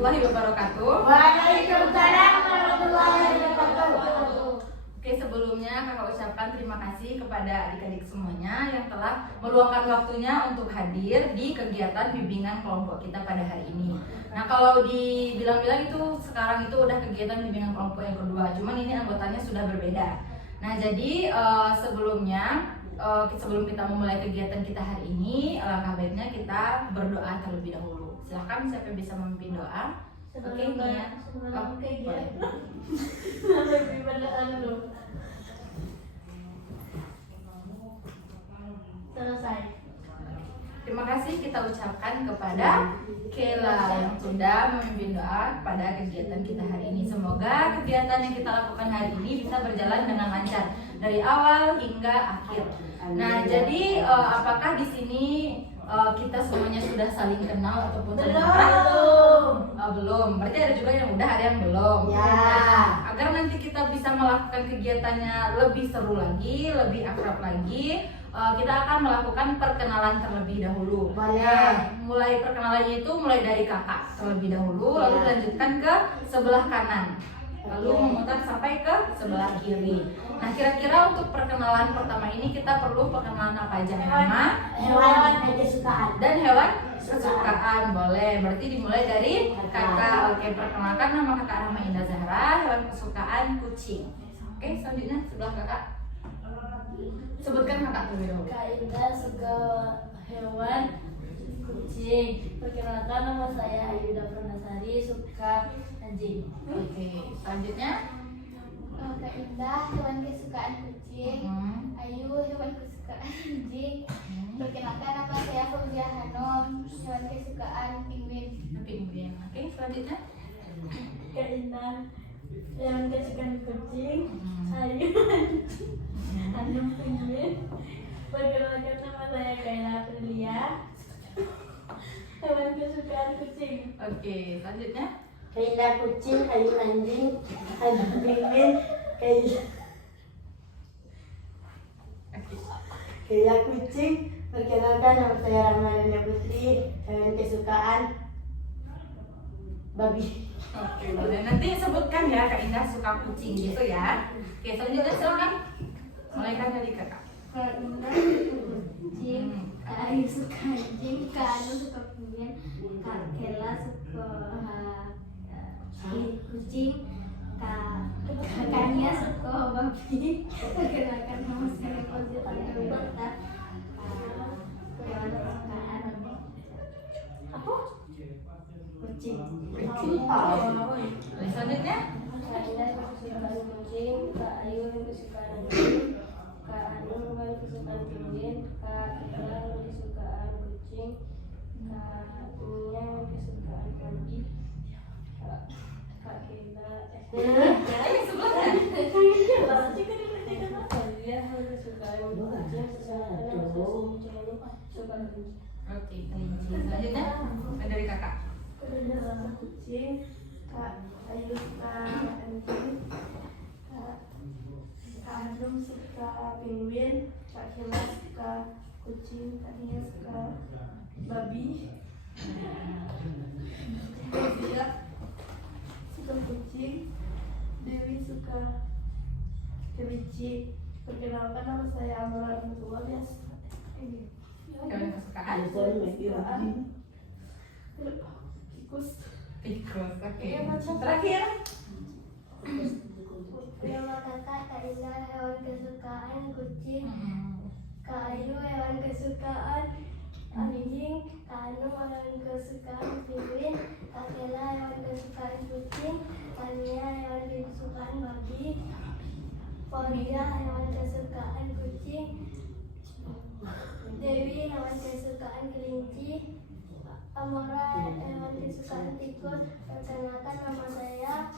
warahmatullahi wabarakatuh. Waalaikumsalam warahmatullahi wabarakatuh. Oke, sebelumnya kakak ucapkan terima kasih kepada adik-adik semuanya yang telah meluangkan waktunya untuk hadir di kegiatan bimbingan kelompok kita pada hari ini. Nah, kalau dibilang-bilang itu sekarang itu udah kegiatan bimbingan kelompok yang kedua, cuman ini anggotanya sudah berbeda. Nah, jadi sebelum kita memulai kegiatan kita hari ini, alangkah baiknya kita berdoa terlebih dahulu. Silahkan siapa yang bisa memimpin doa? Oke, Nia. Selesai. Terima kasih kita ucapkan kepada Kela yang sudah memimpin doa pada kegiatan kita hari ini. Semoga kegiatan yang kita lakukan hari ini bisa berjalan dengan lancar dari awal hingga akhir. Nah, jadi apakah di sini kita semuanya sudah saling kenal ataupun saling belum? Berarti ada juga yang udah, ada yang belum. Ya. Nah, agar nanti kita bisa melakukan kegiatannya lebih seru lagi, lebih akrab lagi, kita akan melakukan perkenalan terlebih dahulu. Boleh. Mulai perkenalannya itu mulai dari kakak terlebih dahulu, lalu dilanjutkan ke sebelah kanan, lalu memutar sampai ke sebelah kiri. Nah, kira-kira untuk perkenalan pertama ini kita perlu perkenalan apa aja? Nama, Hewan kesukaan. dan hewan kesukaan. Boleh, berarti dimulai dari kakak. Oke, perkenalkan, nama kakak Rahma Indah Zahra, hewan kesukaan kucing. Oke, selanjutnya sebelah kakak. Sebutkan kakak terlebih dahulu. Kak Indah suka hewan kucing. Perkenalkan, nama saya Ayuda Pranasari, suka anjing. Oke, selanjutnya. Kak Indah, hewan kesukaan kucing. Ayu, hewan kesukaan anjing. Perkenalkan, nama saya Fauzia Hanum, hewan kesukaan penguin. Penguin. Oke, selanjutnya. Kak Indah, hewan kesukaan kucing. Ayu, Hanum penguin. Perkenalkan, nama saya Kaila Aprilia, hewan kesukaan kucing. Oke, selanjutnya. Kaila kucing, Ayu anjing, Hanum penguin, Kaila kucing. Perkenalkan, nama saya Rahmadania Putri, hewan kesukaan babi. Oke, boleh. Nanti sebutkan ya Kak Indah suka kucing gitu ya. Oke, selanjutnya silakan. Mulaikan dari kakak. Kak Indah suka kucing. Kak Ayu suka anjing. Kak Anu suka penguin. Kak Kela suka kucing. Kak Nia suka babi. Perkenalkan, nama saya Fauzia Hanum. Hewan kesukaan Apa? Kucing. Selanjutnya. Kak Indah kesukaan kucing, Kak Ayu kesukaan anjing, Kak Anu kesukaan penguin, Kak Ila kesukaan kucing, Kak Nia kesukaan babi, Kak Kila Ini sebelumnya. Dia kesukaan kucing, Oke, kelinci. Selanjutnya dari kakak. kucing, Kak Ayu suka anjing, Kak Anum suka penguin, Kak Kila suka kucing, Kak Nia suka babi, Dia suka kucing, Dewi suka kelinci. Perkenalkan, nama saya Amara Tua biasa. Hewan kesukaan. Tikus. Tikus. Oke. Iya, macam Terakhir. Nama kakak Kak Indah, hewan kesukaan kucing. Kak Ayu, hewan kesukaan anjing. Kak Anu, hewan kesukaan penguin. Kak Kela, hewan kesukaan kucing. Kak Nia, hewan kesukaan babi. Fauzia, hewan kesukaan kucing. Dewi, hewan kesukaan kelinci. Amora, hewan kesukaan tikus. Perkenalkan, nama saya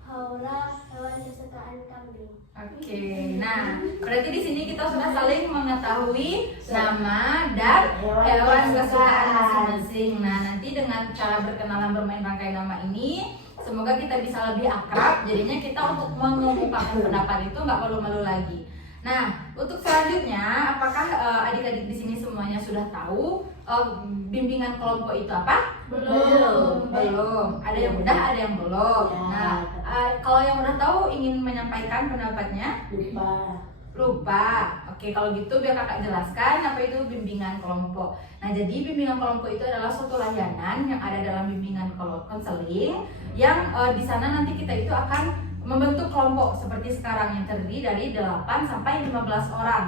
Haura, hewan kesukaan kambing. Oke, nah berarti di sini kita sudah saling mengetahui nama dan hewan kesukaan masing-masing. Nah, nanti dengan cara berkenalan bermain rangkai nama ini, semoga kita bisa lebih akrab. Jadinya kita untuk mengemukakan pendapat itu nggak malu-malu lagi. Nah, untuk selanjutnya, apakah adik-adik di sini semuanya sudah tahu bimbingan kelompok itu apa? Belum. Belum. Ada yang udah, ada yang belum. Ya. Nah, kalau yang udah tahu ingin menyampaikan pendapatnya? Lupa. Oke, kalau gitu biar kakak jelaskan apa itu bimbingan kelompok. Nah, jadi bimbingan kelompok itu adalah suatu layanan yang ada dalam bimbingan konseling yang di sana nanti kita itu akan membentuk kelompok seperti sekarang yang terdiri dari 8 sampai 15 orang.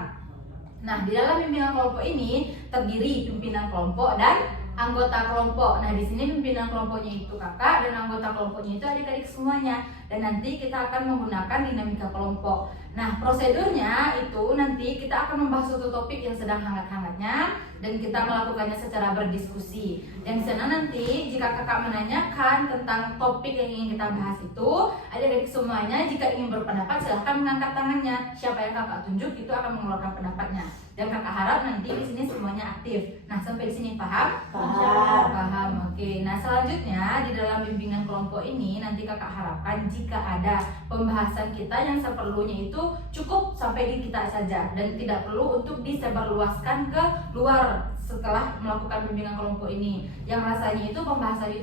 Nah, di dalam bimbingan kelompok ini terdiri pimpinan kelompok dan anggota kelompok. Nah, di sini pimpinan kelompoknya itu kakak dan anggota kelompoknya itu adik-adik semuanya. Dan nanti kita akan menggunakan dinamika kelompok. Nah, prosedurnya itu nanti kita akan membahas suatu topik yang sedang hangat-hangatnya dan kita melakukannya secara berdiskusi. Dan di sana nanti jika kakak menanyakan tentang topik yang ingin kita bahas itu, adik-adik semuanya jika ingin berpendapat silahkan mengangkat tangannya. Siapa yang kakak tunjuk itu akan mengeluarkan pendapatnya. Dan kakak harap nanti di sini semuanya aktif. Nah, sampai di sini paham? Paham. Oke. Nah, selanjutnya di dalam bimbingan kelompok ini nanti kakak harapkan jika ada pembahasan kita yang seperlunya itu cukup sampai di kita saja dan tidak perlu untuk disebarluaskan ke luar setelah melakukan bimbingan kelompok ini. Yang rasanya itu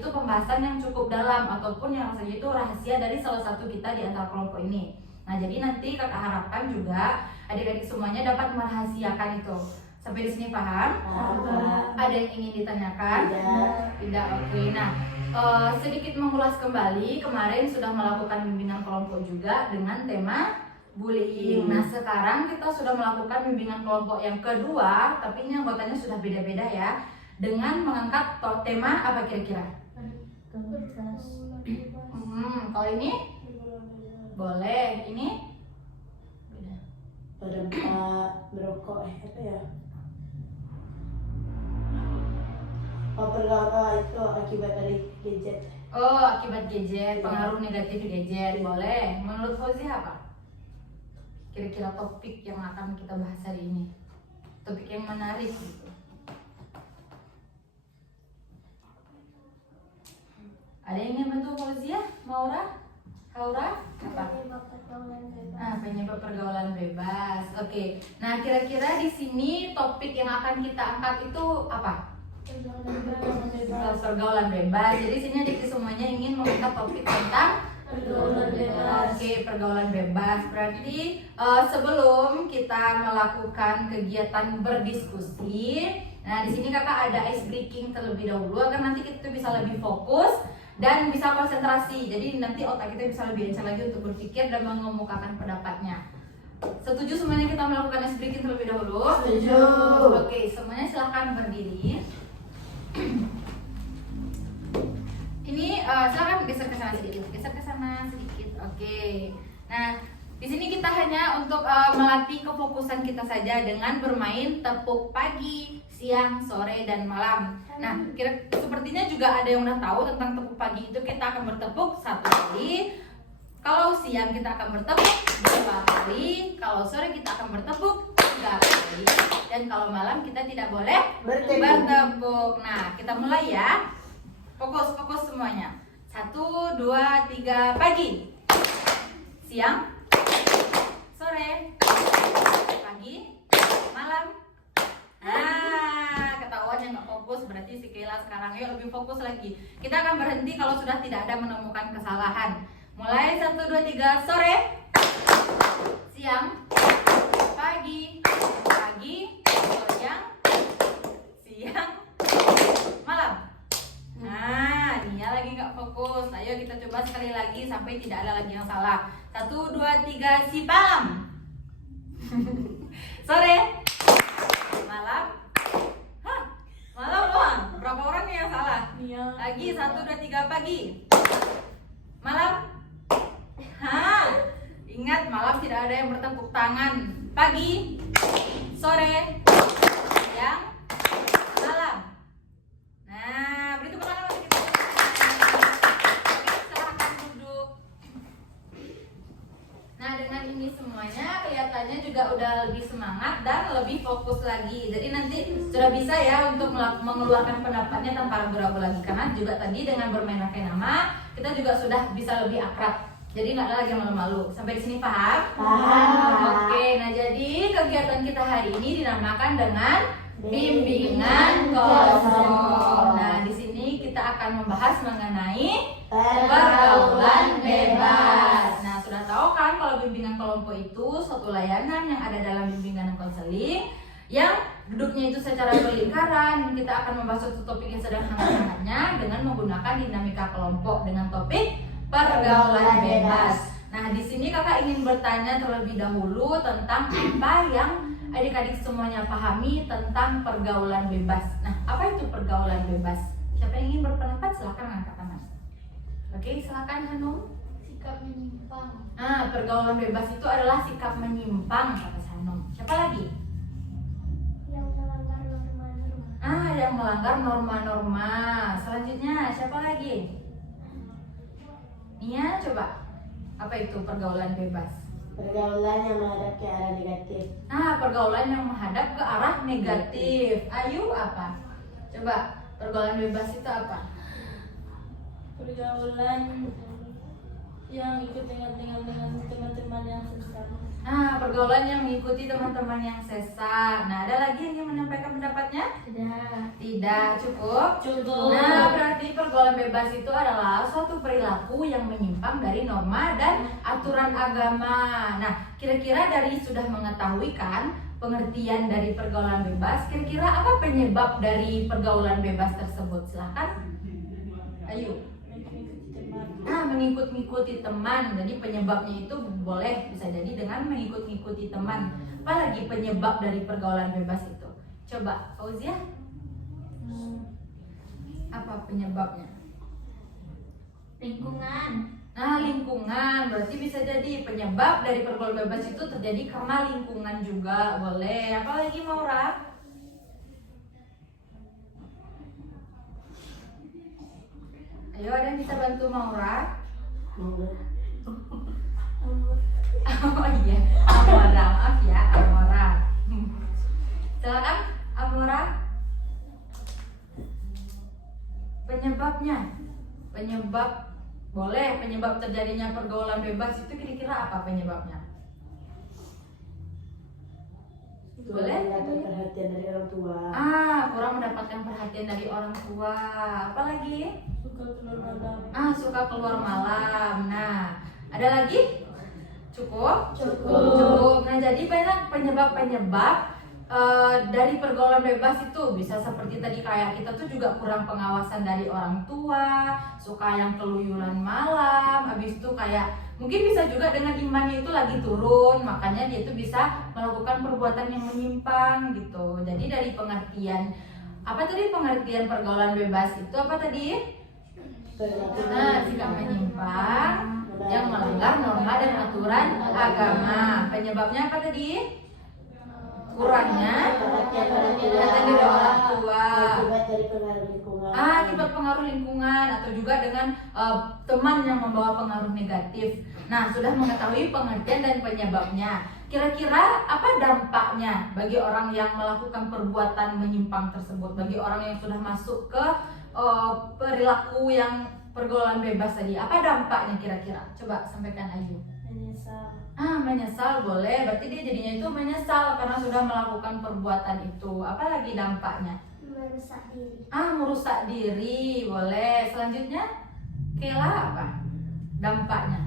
pembahasan yang cukup dalam ataupun yang rasanya itu rahasia dari salah satu kita di antara kelompok ini. Nah, jadi nanti kakak harapkan juga adik-adik semuanya dapat merahasiakan itu. Sampai di sini paham? Ada yang ingin ditanyakan? Tidak. Oke. Nah, sedikit mengulas kembali, kemarin sudah melakukan bimbingan kelompok juga dengan tema bullying. Nah, sekarang kita sudah melakukan bimbingan kelompok yang kedua, tapi ini anggotanya sudah beda-beda ya, dengan mengangkat tema apa kira-kira? Kalau ini boleh, ini Berempat merokok apa ya? Pergaulan itu akibat dari gadget. Oh, akibat gadget, pengaruh negatif gadget. Boleh. Menurut Fauzi apa? Kira-kira topik yang akan kita bahas hari ini. Topik yang menarik gitu. Ada yang ingin bantu Fauzia? Maura? Haura? Apa? Penyebab pergaulan bebas. Oke. Nah, kira-kira di sini topik yang akan kita angkat itu apa? Pergaulan bebas. Jadi sini adik semuanya ingin mengangkat topik tentang Pergaulan bebas. Oke, pergaulan bebas. Berarti sebelum kita melakukan kegiatan berdiskusi, nah di sini kakak ada ice breaking terlebih dahulu agar nanti kita bisa lebih fokus dan bisa konsentrasi. Jadi nanti otak kita bisa lebih encer lagi untuk berpikir dan mengemukakan pendapatnya. Setuju semuanya kita melakukan ice breaking terlebih dahulu? Setuju. Oke, semuanya silahkan berdiri. Ini silakan geser ke sana sedikit, Oke. Nah, di sini kita hanya untuk melatih kefokusan kita saja dengan bermain tepuk pagi, siang, sore, dan malam. Nah, sepertinya juga ada yang udah tahu tentang tepuk pagi itu kita akan bertepuk 1 kali. Kalau siang kita akan bertepuk 2 kali. Kalau sore kita akan bertepuk 3 kali. Dan kalau malam kita tidak boleh bertepuk. Nah, kita mulai ya. Fokus semuanya. 1, 2, 3, pagi. Siang, sore, pagi, malam. Nah, ketahuan yang nggak fokus berarti si Kayla sekarang yuk lebih fokus lagi. Kita akan berhenti kalau sudah tidak ada menemukan kesalahan. Mulai 1, 2, 3, sore, siang, pagi, siang, malam. Nah, dia lagi nggak fokus. Ayo kita coba sekali lagi sampai tidak ada lagi yang salah. 1, 2, 3, si malam. Sore, malam. Hah, malam doang. Berapa orang nih yang salah? Lagi 1, 2, 3, pagi. Malam. Hah, ingat malam tidak ada yang bertepuk tangan. Pagi, sore, siang, malam. Nah, beri tepuk tangan untuk kita. Oke, silahkan duduk. Nah, dengan ini semuanya kelihatannya juga udah lebih semangat dan lebih fokus lagi. Jadi nanti sudah bisa ya untuk mengeluarkan pendapatnya tanpa ragu-ragu lagi. Karena juga tadi dengan bermain pakai nama, kita juga sudah bisa lebih akrab. Jadi nggak ada lagi yang malu-malu. Sampai di sini paham? Paham. Oke, nah jadi kegiatan kita hari ini dinamakan dengan bimbingan kelompok. Nah, di sini kita akan membahas mengenai pergaulan bebas. Nah, sudah tahu kan kalau bimbingan kelompok itu suatu layanan yang ada dalam bimbingan konseling yang duduknya itu secara berlingkaran. Kita akan membahas suatu topik yang sedang hangat-hangatnya dengan menggunakan dinamika kelompok dengan topik pergaulan bebas. Nah, di sini kakak ingin bertanya terlebih dahulu tentang apa yang adik-adik semuanya pahami tentang pergaulan bebas. Nah, apa itu pergaulan bebas? Siapa yang ingin berpendapat? Silakan angkat tangan. Oke, silakan Hanum. Sikap menyimpang. Nah, pergaulan bebas itu adalah sikap menyimpang, kata Hanum. Siapa lagi? Yang melanggar norma-norma. Yang melanggar norma-norma. Selanjutnya, siapa lagi? Nia, coba. Apa itu pergaulan bebas? Pergaulan yang menghadap ke arah negatif. Pergaulan yang menghadap ke arah negatif. Ayu apa? Coba, pergaulan bebas itu apa? Pergaulan yang ikut dengan teman-teman yang sesama. Pergaulan yang mengikuti teman-teman yang sesat. Nah, ada lagi yang ingin menyampaikan pendapatnya? Tidak, cukup? Cukup. Nah, berarti pergaulan bebas itu adalah suatu perilaku yang menyimpang dari norma dan aturan agama. Nah, kira-kira dari sudah mengetahui kan pengertian dari pergaulan bebas, kira-kira apa penyebab dari pergaulan bebas tersebut? Silakan. Ayo. Mengikut-ngikuti teman. Jadi penyebabnya itu boleh bisa jadi dengan mengikut-ngikuti teman. Apalagi penyebab dari pergaulan bebas itu? Coba, Fauzia. Apa penyebabnya? Lingkungan. Lingkungan. Berarti bisa jadi penyebab dari pergaulan bebas itu terjadi karena lingkungan juga. Boleh. Apalagi Maura? Ayo, ada yang bisa bantu Maura? Oh iya, Amora, maaf ya, Amora. Silakan, Amora. Penyebabnya, boleh. Penyebab terjadinya pergaulan bebas itu kira-kira apa penyebabnya? Boleh? Mendapat perhatian dari orang tua. Kurang mendapatkan perhatian dari orang tua. Apalagi? Suka keluar malam. Suka keluar malam. Nah, ada lagi? Cukup? Cukup. Nah, jadi banyak penyebab-penyebab dari pergaulan bebas itu. Bisa seperti tadi kayak kita tuh juga kurang pengawasan dari orang tua, suka yang keluyuran malam, habis itu kayak mungkin bisa juga dengan imannya itu lagi turun, makanya dia itu bisa melakukan perbuatan yang menyimpang gitu. Jadi dari pengertian apa tadi pengertian pergaulan bebas itu apa tadi? Sikap menyimpang yang melanggar norma dan aturan agama. Penyebabnya apa tadi? Kurangnya perhatian dari orang tua. Akibat dari pengaruh lingkungan. Akibat pengaruh lingkungan atau juga dengan teman yang membawa pengaruh negatif. Nah, sudah mengetahui pengertian dan penyebabnya. Kira-kira apa dampaknya bagi orang yang melakukan perbuatan menyimpang tersebut? Bagi orang yang sudah masuk ke perilaku yang pergaulan bebas tadi, apa dampaknya kira-kira? Coba sampaikan Ayu. Menyesal. Menyesal boleh. Berarti dia jadinya itu menyesal karena sudah melakukan perbuatan itu. Apalagi dampaknya? Merusak diri. Merusak diri boleh. Selanjutnya, Kela apa dampaknya?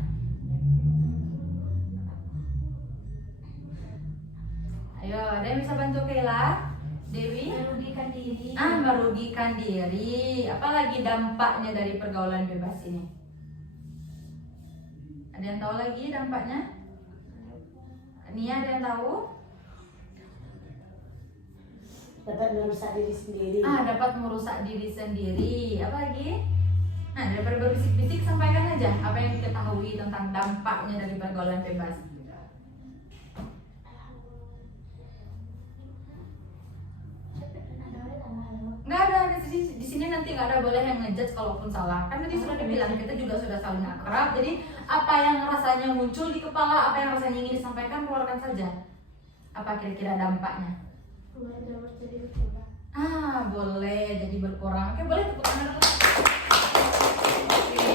Ayo, ada yang bisa bantu Kela? Dewi? Merugikan diri. Merugikan diri. Apalagi dampaknya dari pergaulan bebas ini? Ada yang tahu lagi dampaknya? Nia, ada yang tahu? Dapat merusak diri sendiri. Dapat merusak diri sendiri. Apa lagi? Nah, daripada berbisik-bisik, sampaikan aja apa yang diketahui tentang dampaknya dari pergaulan bebas. Nggak ada di sini nanti nggak ada boleh yang ngejudge kalaupun salah. Kan tadi sudah dibilang kita juga sudah saling akrab. Jadi apa yang rasanya muncul di kepala, apa yang rasanya ingin disampaikan, keluarkan saja. Apa kira-kira dampaknya? Boleh jadi berkurang. Oke, boleh tepuk tangan dulu. Oke,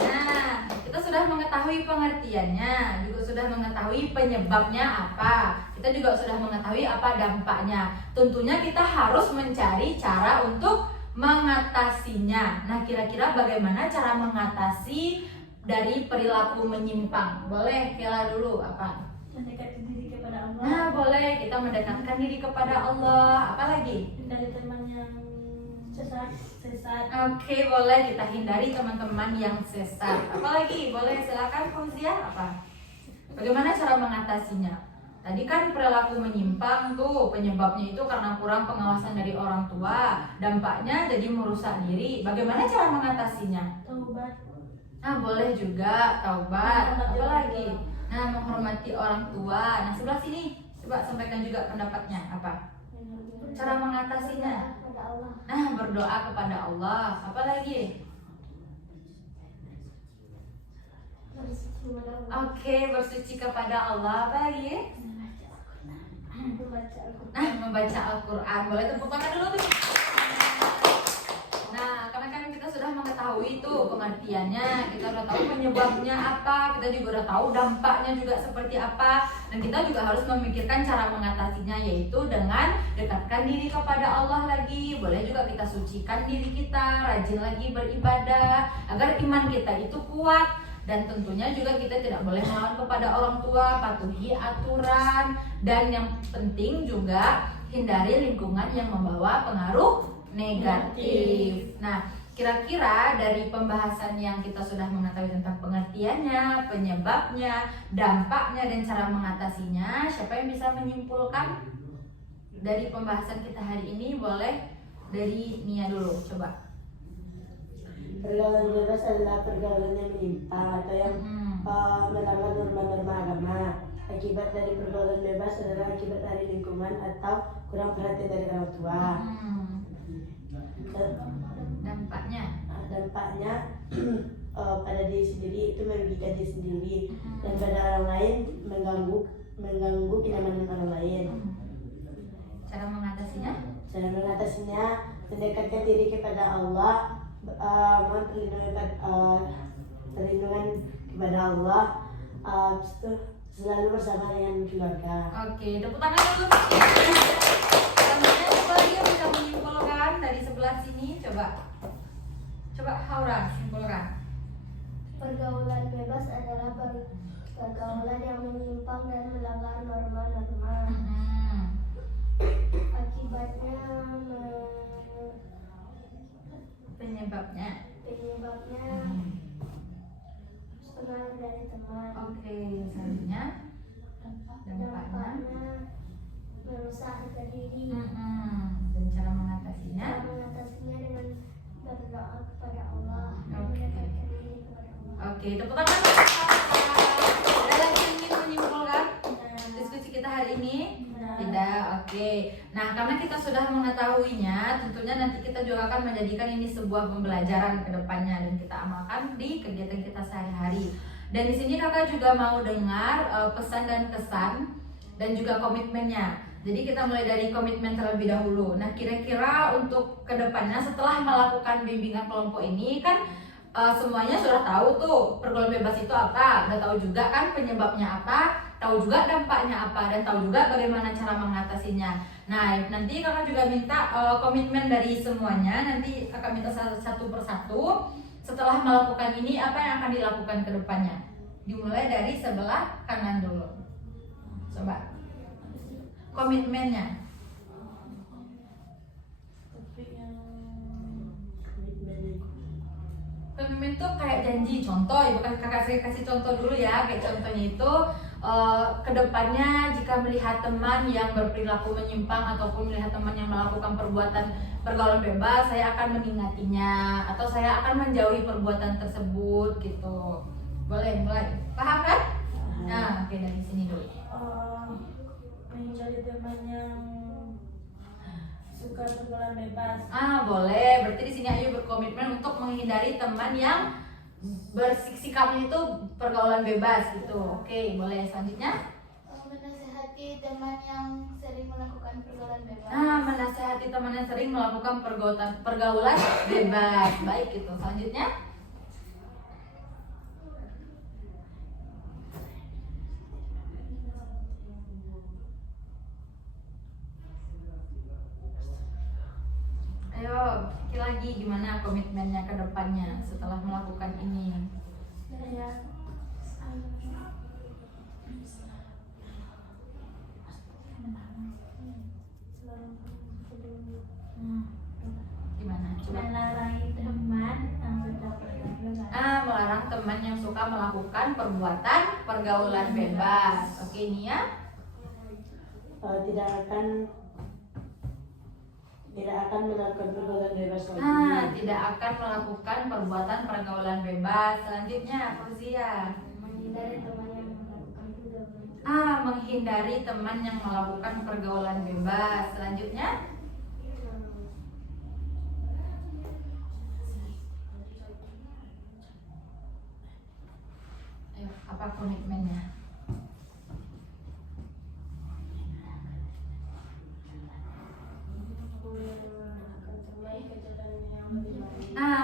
nah kita sudah mengetahui pengertiannya, juga sudah sudah mengetahui penyebabnya apa, kita juga sudah mengetahui apa dampaknya. Tentunya kita harus mencari cara untuk mengatasinya. Nah, kira-kira bagaimana cara mengatasi dari perilaku menyimpang? Boleh Kela dulu apa? Mendekatkan diri kepada Allah. Nah, boleh kita mendekatkan diri kepada Allah. Apa lagi? Hindari teman yang sesat. Oke, boleh kita hindari teman-teman yang sesat. Apalagi? Boleh, silakan Fauzia. Apa? Bagaimana cara mengatasinya? Tadi kan perilaku menyimpang tuh penyebabnya itu karena kurang pengawasan dari orang tua. Dampaknya jadi merusak diri. Bagaimana cara mengatasinya? Taubat. Nah, boleh juga taubat. Apalagi? Nah, menghormati orang tua. Nah, sebelah sini coba sampaikan juga pendapatnya. Apa? Cara mengatasinya? Kepada Allah. Nah, berdoa kepada Allah. Apa lagi? Bersuci kepada Allah. Oke, bersuci kepada Allah. Apa lagi? Membaca Al-Quran. Nah, membaca Al-Quran. Boleh tepuk tangan dulu tuh. Nah, karena kan kita sudah mengetahui tuh pengertiannya, kita udah tahu penyebabnya apa, kita juga udah tahu dampaknya juga seperti apa, dan kita juga harus memikirkan cara mengatasinya, yaitu dengan dekatkan diri kepada Allah lagi. Boleh juga kita sucikan diri kita, rajin lagi beribadah agar iman kita itu kuat. Dan tentunya juga kita tidak boleh melawan kepada orang tua, patuhi aturan, dan yang penting juga hindari lingkungan yang membawa pengaruh negatif. Nah, kira-kira dari pembahasan yang kita sudah mengetahui tentang pengertiannya, penyebabnya, dampaknya, dan cara mengatasinya, siapa yang bisa menyimpulkan dari pembahasan kita hari ini? Boleh dari Nia dulu, coba. Pergaulan bebas adalah pergaulan yang menyimpang atau yang melanggar norma-norma agama. Akibat dari pergaulan bebas adalah akibat dari lingkungan atau kurang perhatian dari orang tua. Dampaknya pada diri sendiri itu merugikan diri sendiri dan pada orang lain mengganggu kenyamanan orang lain. Cara mengatasinya? Cara mengatasinya mendekatkan diri kepada Allah, mohon perlindungan kepada Allah, selalu bersama dengan keluarga. Oke, tepuk tangan dulu. Selanjutnya siapa lagi yang bisa menyimpulkan dari sebelah sini? Coba Haura simpulkan. Pergaulan bebas adalah pergaulan yang menyimpang dan melanggar norma-norma. Akibatnya Penyebabnya. pengaruh dari teman. Oke, selanjutnya dampaknya. Merusak harga diri. Dan cara mengatasinya. Cara mengatasinya dengan berdoa kepada Allah dan Oke. mendekatkan diri kepada Allah. Oke, tepuk tangan. Ada lagi yang ingin menyimpulkan diskusi kita hari ini? Tidak, oke. Nah, karena kita sudah mengetahuinya, tentunya nanti kita juga akan menjadikan ini sebuah pembelajaran ke depannya dan kita amalkan di kegiatan kita sehari-hari. Dan di sini kakak juga mau dengar pesan dan kesan dan juga komitmennya. Jadi kita mulai dari komitmen terlebih dahulu. Nah, kira-kira untuk ke depannya setelah melakukan bimbingan kelompok ini kan semuanya sudah tahu tuh pergaulan bebas itu apa, udah tahu juga kan penyebabnya apa, tahu juga dampaknya apa, dan tahu juga bagaimana cara mengatasinya. Nah, nanti kakak juga minta komitmen dari semuanya. Nanti kakak minta satu persatu. Setelah melakukan ini, apa yang akan dilakukan ke depannya? Dimulai dari sebelah kanan dulu. Coba. Komitmennya. Komitmen itu kayak janji, contoh, ibu kakak kasih contoh dulu ya. Kayak contohnya itu kedepannya jika melihat teman yang berperilaku menyimpang ataupun melihat teman yang melakukan pergaulan bebas, saya akan mengingatinya atau saya akan menjauhi perbuatan tersebut gitu. Boleh, paham kan? Nah, oke, dari sini dulu. Menjadi teman yang suka pergaulan bebas. Boleh. Berarti di sini Ayu berkomitmen untuk menghindari teman yang bersikapnya itu pergaulan bebas gitu. Oke, boleh. Selanjutnya? Menasihati teman yang sering melakukan pergaulan bebas. Menasihati teman yang sering melakukan pergaulan bebas. Baik gitu. Selanjutnya? komitmennya ke depannya setelah melakukan ini? Saya Gimana? Coba. Melarang teman yang sudah pernah bebas. Melarang teman yang suka melakukan perbuatan pergaulan bebas. Oke, Nia? Tidak akan melakukan pergaulan bebas lagi. Tidak akan melakukan perbuatan pergaulan bebas. Selanjutnya, Fauzia. menghindari teman yang melakukan pergaulan. Menghindari teman yang melakukan pergaulan bebas. Selanjutnya, ayo, apa komitmennya?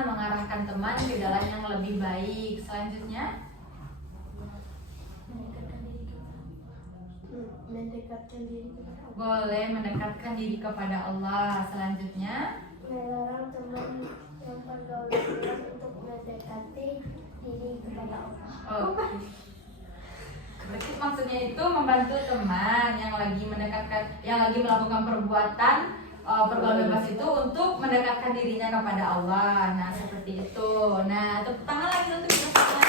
Mengarahkan teman ke jalan yang lebih baik. Selanjutnya, Mendekatkan diri kepada Allah. boleh mendekatkan diri kepada Allah. Selanjutnya, Melarang teman yang pergaulan bebas untuk mendekati diri kepada Allah. Berarti maksudnya itu membantu teman yang lagi melakukan perbuatan pergaulan bebas itu untuk mendekatkan dirinya kepada Allah. Nah, seperti itu. Nah, tepuk tangan lagi untuk kita semua.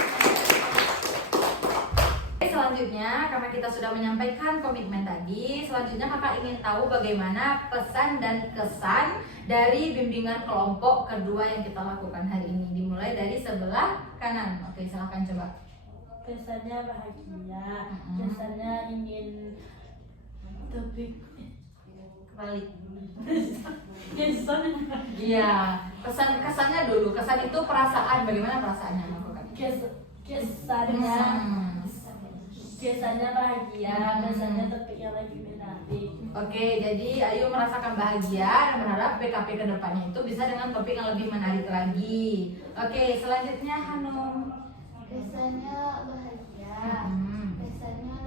Selanjutnya, karena kita sudah menyampaikan komitmen tadi, selanjutnya kakak ingin tahu bagaimana pesan dan kesan dari bimbingan kelompok kedua yang kita lakukan hari ini. Dimulai dari sebelah kanan. Oke, silahkan coba. Kesannya bahagia, kesannya ingin topik Balik. kesannya Iya, kesannya dulu. Kesan itu perasaan. Bagaimana perasaannya melakukan? kesannya kesannya bahagia, kesannya topik yang lagi menarik. Oke, jadi Ayu merasakan bahagia dan berharap PKP kedepannya itu bisa dengan topik yang lebih menarik lagi. Oke, selanjutnya Hanum. Kesannya bahagia. Kesannya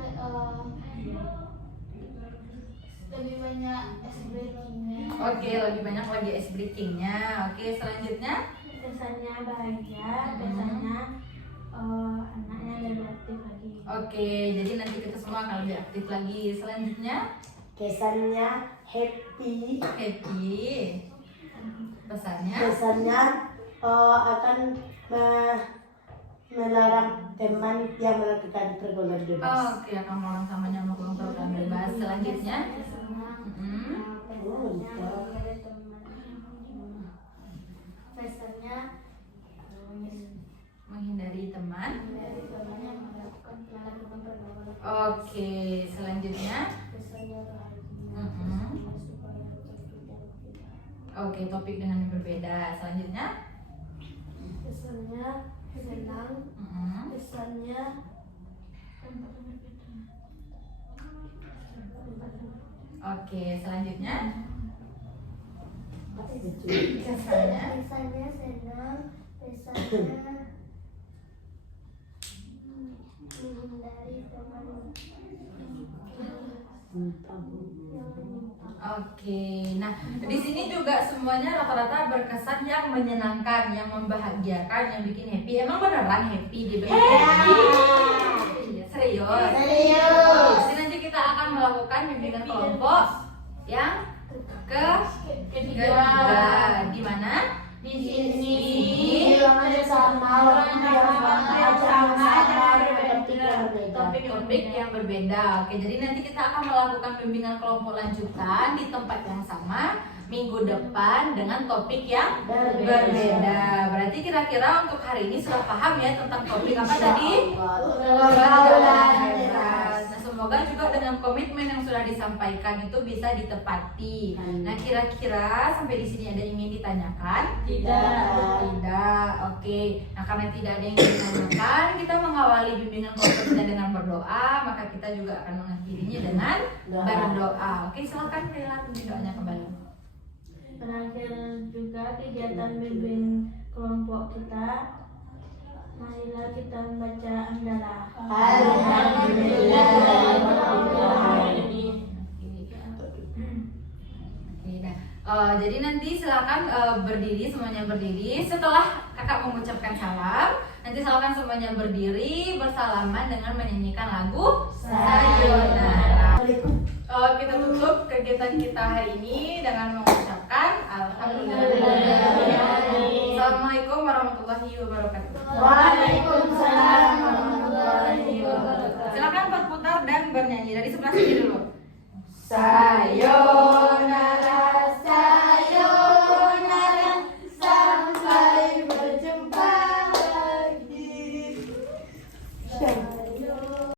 lebih banyak ice breakingnya. Oke, lebih banyak lagi ice breakingnya. Oke, selanjutnya. Kesannya bahagia, kesannya anaknya lebih aktif lagi. Oke, jadi nanti kita semua akan lebih aktif lagi. Selanjutnya, Kesannya happy. happy. Pesannya. Kesannya akan melarang teman yang melakukan pergaulan bebas. Oke, akan melarang temannya melakukan pergaulan bebas. Selanjutnya. Pesannya Menghindari teman. dari teman yang melakukan pergaulan. Oke, selanjutnya. Kesannya bahagia. Supaya topik yang berbeda. Oke, topik dengan yang berbeda. Selanjutnya. Kesannya senang. Kesannya Oke, selanjutnya. kesannya senang. Kesannya menghindari teman Oke, nah di sini juga semuanya rata-rata berkesan yang menyenangkan, yang membahagiakan, yang bikin happy. Emang beneran happy di happy? Serius? Jadi nanti kita akan melakukan bimbingan kelompok yang ketiga. Di mana? Di sini. Topik yang berbeda. Oke, jadi nanti kita akan melakukan bimbingan kelompok lanjutan di tempat yang sama minggu depan dengan topik yang berbeda. Berarti kira-kira untuk hari ini sudah paham ya tentang topik apa tadi? Pergaulan bebas. Nah, semoga juga dengan komitmen yang sudah disampaikan itu bisa ditepati. Nah, kira-kira sampai di sini ada yang ingin ditanyakan? Tidak. Oke. Nah, karena tidak ada yang ingin ditanyakan, kita mengawali bimbingan kelompok kita dengan berdoa, maka kita juga akan mengakhirinya dengan berdoa. Oke, silakan Kayla pimpin doanya kembali. Berakhir juga kegiatan bimbing kelompok kita. Marilah kita membaca hamdalah. Jadi nanti silakan berdiri, semuanya berdiri. Setelah kakak mengucapkan salam, nanti silakan semuanya berdiri bersalaman dengan menyanyikan lagu Sayonara. Kita tutup kegiatan kita hari ini dengan mengucapkan Alhamdulillah. Assalamualaikum warahmatullahi wabarakatuh. Waalaikumsalam warahmatullahi wabarakatuh. Silakan berputar dan bernyanyi dari sebelah sini dulu.